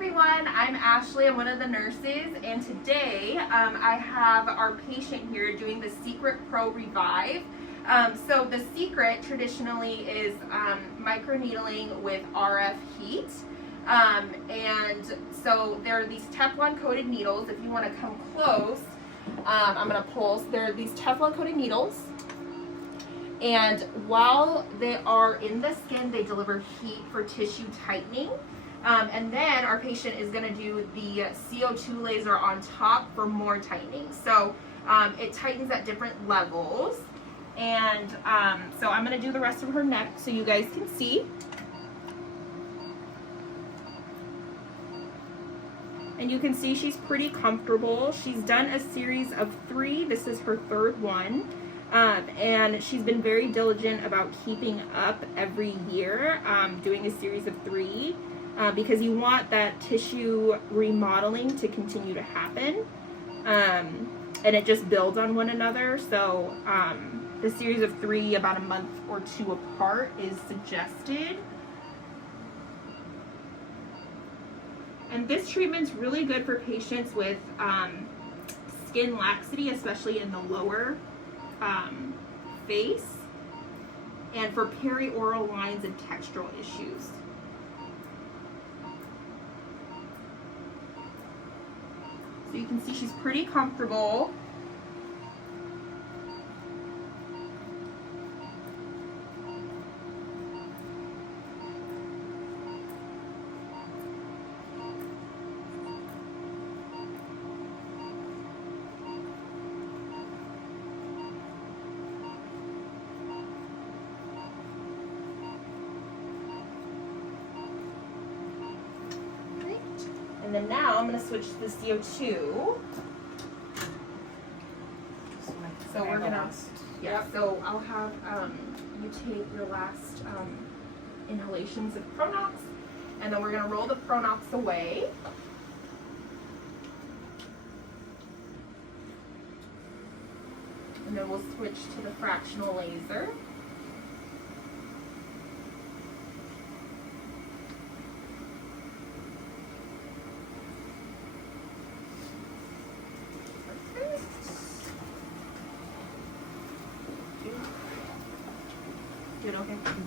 everyone, I'm Ashley. I'm one of the nurses, and today I have our patient here doing the SecretPRO Revive. So the Secret traditionally is microneedling with RF heat, and so there are these Teflon coated needles. If you want to come close, I'm going to pulse. There are these Teflon coated needles, and while they are in the skin, they deliver heat for tissue tightening. And then our patient is going to do the CO2 laser on top for more tightening. So it tightens at different levels. And so I'm going to do the rest of her neck so you guys can see. And you can see she's pretty comfortable. She's done a series of 3. This is her 3rd one. And she's been very diligent about keeping up every year, doing a series of 3. Because you want that tissue remodeling to continue to happen, and it just builds on one another. So the series of 3, about a month or 2 apart, is suggested. And this treatment's really good for patients with skin laxity, especially in the lower face, and for perioral lines and textural issues. So you can see she's pretty comfortable. And then now I'm going to switch to the CO2. So we're going to, so I'll have you take your last inhalations of Pronox, and then we're going to roll the Pronox away. And then we'll switch to the fractional laser. Good, okay. Okay.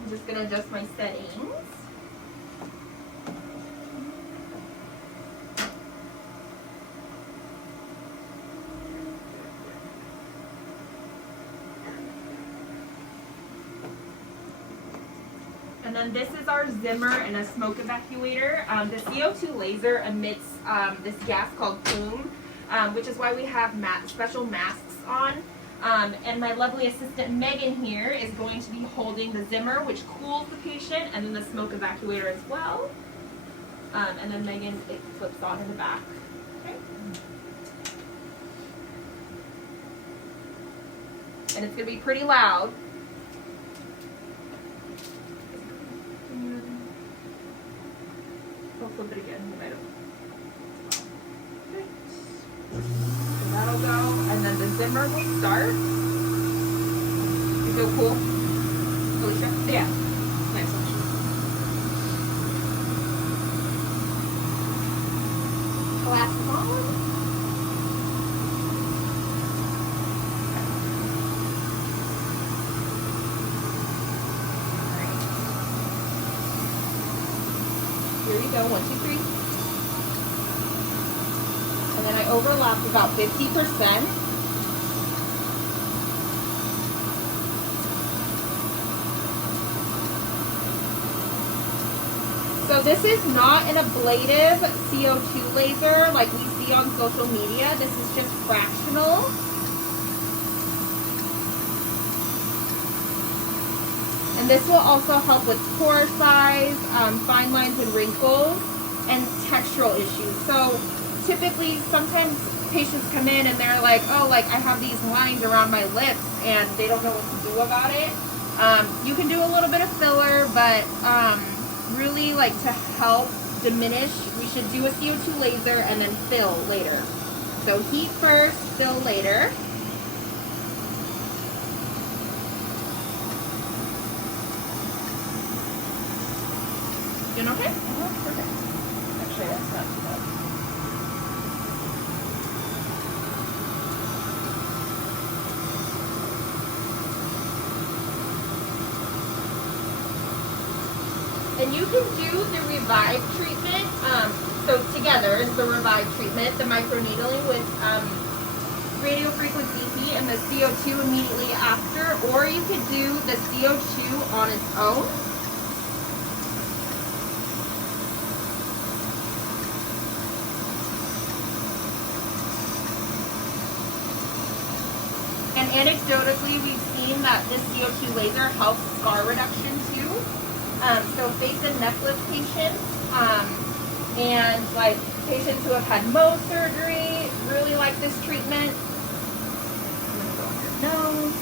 I'm just going to adjust my settings. And then this is our Zimmer and a smoke evacuator. The CO2 laser emits this gas called plume, which is why we have special masks on. And my lovely assistant Megan here is going to be holding the Zimmer, which cools the patient, and then the smoke evacuator as well. And then Megan, it flips on in the back. Okay. And it's going to be pretty loud. I'll flip it again. You might have. Okay. So that'll go, and then the Zimmer will start. You feel cool, Alicia? Yeah. Nice. Glasses on. Here you go, 1, 2, 3. And then I overlap about 50%. So this is not an ablative CO2 laser like we see on social media. This is just fractional. And this will also help with pore size, fine lines and wrinkles, and textural issues. So typically, sometimes patients come in and they're like, oh, like I have these lines around my lips and they don't know what to do about it. You can do a little bit of filler, but really like to help diminish. We should do a CO2 laser and then fill later. So heat first, fill later. Doing okay? Perfect. Actually, that's not too bad. And you can do the Revive treatment. So together is the Revive treatment, the microneedling with radio frequency heat and the CO2 immediately after, or you could do the CO2 on its own. And anecdotally, we've seen that this CO2 laser helps scar reduction too. So face and neck lift patients, and like patients who have had Mohs surgery really like this treatment. I'm gonna go on your nose.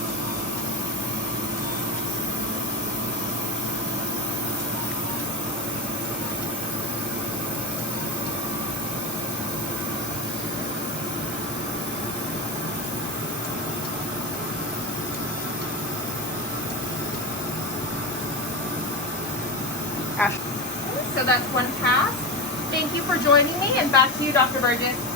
So that's one pass. Thank you for joining me, and back to you, Dr. Burgess.